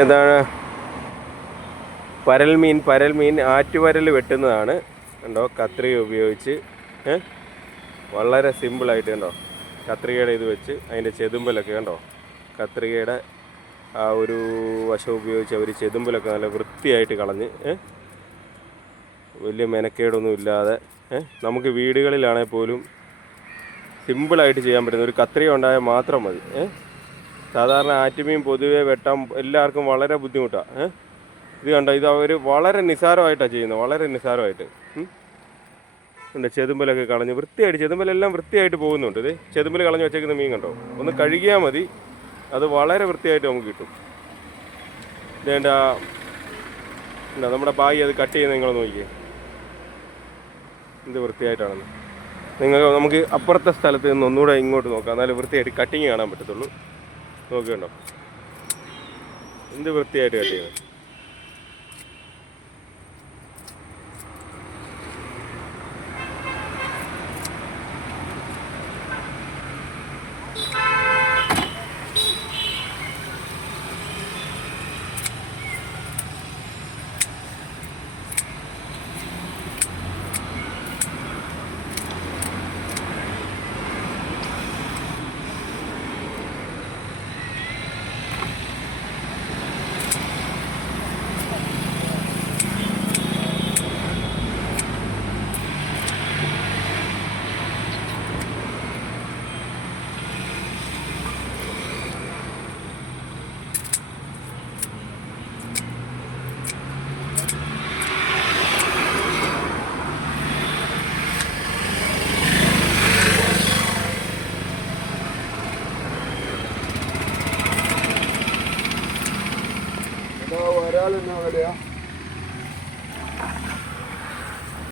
ഏതാണ് പരൽമീൻ ആറ്റുപരൽ വെട്ടുന്നതാണ്. കണ്ടോ, കത്രിക ഉപയോഗിച്ച് വളരെ സിമ്പിളായിട്ട് കണ്ടോ, കത്രികയുടെ ഇത് വെച്ച് അതിൻ്റെ ചെതുമ്പലൊക്കെ കണ്ടോ, കത്രികയുടെ ആ ഒരു വശം ഉപയോഗിച്ച് അവർ ചെതുമ്പലൊക്കെ നല്ല വൃത്തിയായിട്ട് കളഞ്ഞ് വലിയ മെനക്കേടൊന്നും ഇല്ലാതെ നമുക്ക് വീടുകളിലാണെങ്കിൽ പോലും സിമ്പിളായിട്ട് ചെയ്യാൻ പറ്റുന്ന ഒരു കത്രിക ഉണ്ടായാൽ മാത്രം മതി. സാധാരണ ആറ്റുമീൻ പൊതുവെ വെട്ടാൻ എല്ലാവർക്കും വളരെ ബുദ്ധിമുട്ടാണ്. ഇത് കണ്ടോ, ഇത് അവർ വളരെ നിസ്സാരമായിട്ടാണ് ചെയ്യുന്നത്, വളരെ നിസ്സാരമായിട്ട്. ഉണ്ട് ചെതുമ്പലൊക്കെ കളഞ്ഞ് വൃത്തിയായിട്ട്, ചെതുമ്പലെല്ലാം വൃത്തിയായിട്ട് പോകുന്നുണ്ട്. ഇത് ചെതുമ്പൽ കളഞ്ഞ് വെച്ചേക്കുന്ന മീൻ കണ്ടോ, ഒന്ന് കഴുകിയാൽ മതി, അത് വളരെ വൃത്തിയായിട്ട് നമുക്ക് കിട്ടും. ഇതേണ്ട എന്താ നമ്മുടെ ബായി അത് കട്ട് ചെയ്യുന്നത് നിങ്ങൾ നോക്കിയേ, എന്ത് വൃത്തിയായിട്ടാണെന്ന്. നമുക്ക് അപ്പുറത്തെ സ്ഥലത്ത് നിന്ന് ഒന്നുകൂടെ ഇങ്ങോട്ട് നോക്കാം, എന്നാലും വൃത്തിയായിട്ട് കട്ടിങ് കാണാൻ പറ്റത്തുള്ളൂ. നോക്കിയുണ്ടോ, എന്ത് വൃത്തിയായിട്ട് കട്ട് ചെയ്യുന്നത്. ഒരാൾ എന്നാ വിലയാ?